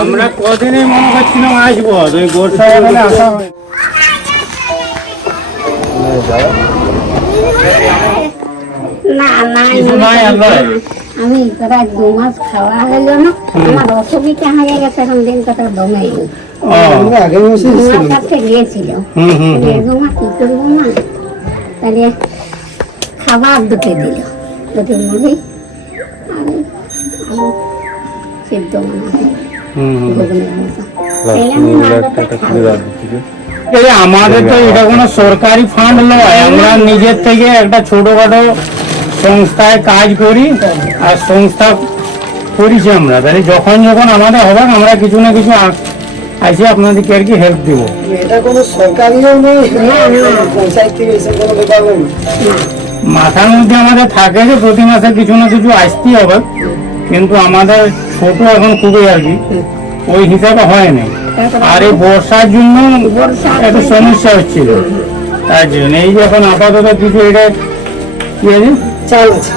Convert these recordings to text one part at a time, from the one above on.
আমরা কদিনই মনে করছিলাম আসবো, ওই বর্ষা এলে আসা হয় না না কিছু নাই। আল্লাহ আমি প্রায় 2 মাস খাওয়া হইল না, আমার অসুবিধা হয়ে গেছে, এখন দিন কথা দমে কাছে গিয়েছিল মা কি করবো না, তাহলে খাবার দুটো দিল, দুটো মুড়ি আর আলু সিদ্ধ আমাদের তো এটা কোনো সরকারি ফান্ড নয়, আমরা নিজের থেকে একটা ছোটখাটো সংস্থায় কাজ করি আর সংস্থা করেছি আমরা। তাহলে যখন যখন আমাদের হবে আমরা কিছু না কিছু আসি আপনাদেরকে আর কি হেল্প দিব। এটা কোনো সরকারিও নয়, পঞ্চায়েত থেকে এসে কোনো ব্যাপার নয়। মাথার মধ্যে আমাদের থাকে যে প্রতি মাসে কিছু না কিছু আসতেই হবে, কিন্তু আমাদের ছোট এখন খুবই আর কি ওই হিসাবে হয় নাই। আর এই বর্ষার জন্য একটু সমস্যা হচ্ছিল, তার জন্য এই যে এখন আপাতত কিছু এটা কি আছে, চাল আছে,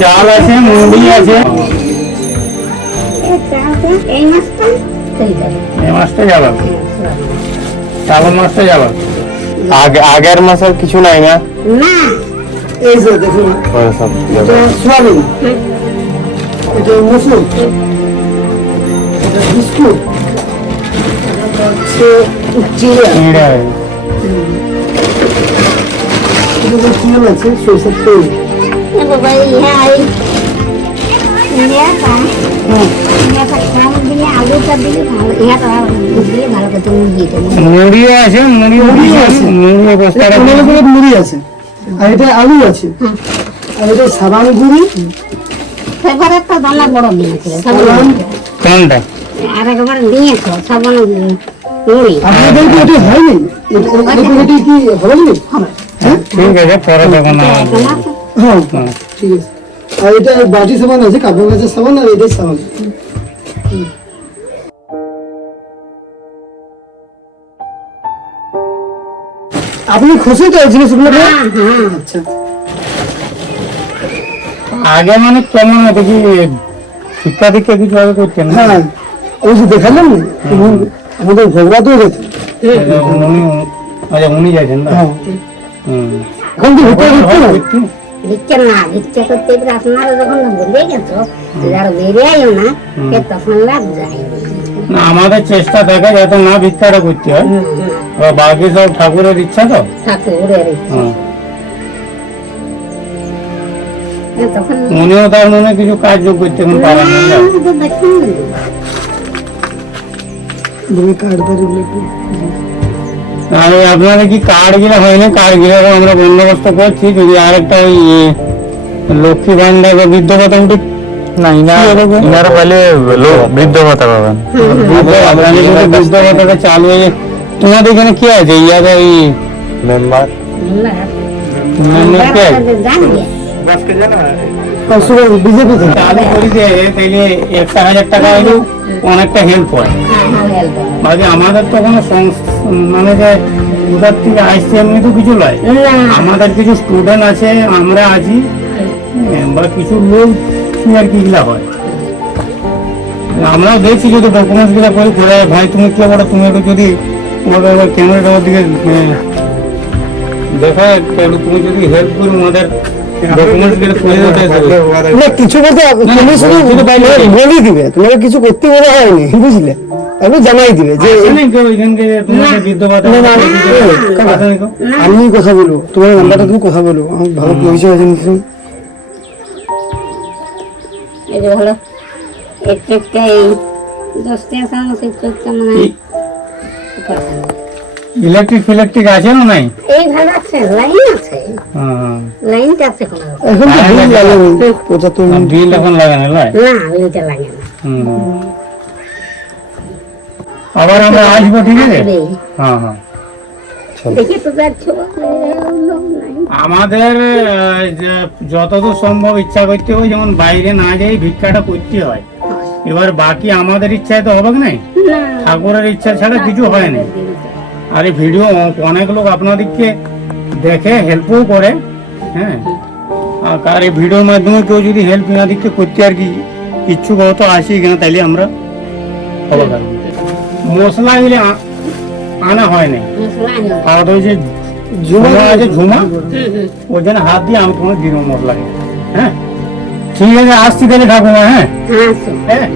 চাল আছে, মুড়ি আছে। এই মাসটা যাবে, শ্রাবণ মাসটা যাবে। আগের মাসের কিছু নাই না? না এই যে দেখুন, এটা সোয়াবিন, এটা মসুর, এটা বিস্কুট, এটা হচ্ছে চিড়া, এটা তেল আছে, সরষের তেল। বাবা হ্যাঁ আলুটা দিলে ভালো, দিলে ভালো করতে মুড়িও আছে, মুড়ি আছে, আর এটা আলু আছে, আর এটা সাবান গুঁড়ি, ফেভারেটটা দানা বড় দিয়েছিল কোনটা আর একবার নিয়েছো সাবান মুড়ি। আপনাদের কি এটা হয়নি? এটা কি হয়নি? ঠিক আছে, পরে তখন হ্যাঁ ঠিক আছে। আর এটা বাটি সাবান আছে, কাব্য গাছের সাবান, আর এটাই সাবান। আপনি খুশি তো এই জিনিসগুলো? আচ্ছা, আগে মানে কেমন হতো কি শিক্ষা দীক্ষা কিছু আগে করতেন? হ্যাঁ ওই যে দেখালাম না, আমাদের ভোগরাতেও গেছে। উনি যাচ্ছেন না? এখন তো ভিতরে ঢুকছে না। ভিক্ষা না, ভিক্ষা করতে গেলে আপনারা যখন ভুলে গেছো যারা বেরিয়েও না তখন লাভ যায় না। আমাদের চেষ্টা থাকে যাতে না ভিক্ষাটা করতে হয়, বাকি সব ঠাকুরের ইচ্ছা তো। ঠাকুরের ইচ্ছা। তখন উনিও তার মনে কিছু কাজ করতে এখন পারেন না। আমি আপনাদের কি কার্ড গিলা হয়নি? কার্ড গিলা আমরা বন্দোবস্ত করছি। যদি আরেকটা ওই লক্ষ্মী ভান্ডার বা বৃদ্ধ ভাতা উঠে না, ইনারা পাইলে বৃদ্ধ ভাতা পাবেন। বৃদ্ধ ভাতাটা চালু হয়ে তোমাদের এখানে কি আছে? ইয়াদের ওই মেম্বার কি আছে? বিজেপি চালু করি যে তাইলে 1,000 টাকা হলে অনেকটা হেল্প হয়। বাকি আমাদের তো কোনো মানে যে কোথার থেকে আসছে এমনি তো কিছু নয়। আমাদের কিছু স্টুডেন্ট আছে, আমরা আছি, বা কিছু লোক আর কি গুলা হয়। আমরাও দেখছি যদি ডকুমেন্টস গুলা করি ঘুরে, ভাই তুমি কে বলো, তুমি একটু যদি তোমাদের ক্যামেরাটার দিকে দেখা, একটু তুমি যদি হেল্প করি আমাদের কিছু বলতে তুমি শুধু বলে দিবে, তোমাকে কিছু করতে বলা হয়নি, বুঝলে? আমি জানাই দিবে যে আমি কথা বলবো, তোমার নাম্বারটা তুমি কথা বলো, আমার ভালো পরিচয় আছে নিশ্চয়। হলো ইলেকট্রিক ফিলেকট্রিক আছে না? নাই, এই ভালো আছে, লাইন আছে, লাইনটা আছে কোন এখন তো বিল লাগে 75 বিল এখন লাগে না? না বিলটা লাগে না। আবার আমরা আসবো, ঠিক আছে? হ্যাঁ হ্যাঁ, দেখি তো যাচ্ছো লোক নাই। আমাদের যতদূর সম্ভব ইচ্ছা করতে হয়, যেমন বাইরে না যাই ভিক্ষাটা করতে হয়। এবার বাকি আমাদের ইচ্ছায় তো হবে না, ঠাকুরের ইচ্ছা ছাড়া কিছু হয় না। আর এই ভিডিও অনেক লোক আপনাদেরকে দেখে হেল্পও করে। হ্যাঁ, আর এই ভিডিওর মাধ্যমে কেউ যদি হেল্প আপনাদেরকে করতে আর কি ইচ্ছুক হতো আসি এখানে, তাইলে আমরা খবর রাখবো। মশলা এগুলি আনা হয় নাই, মশলা আনিও না। আর ওই যে ঝুমা আছে ঝুমা, ওই জন্য হাত দিয়ে আমি কোনো দিব মশলা। হ্যাঁ ঠিক আছে, আসছি তাহলে ঠাকুমা। হ্যাঁ হ্যাঁ, আসো। হ্যাঁ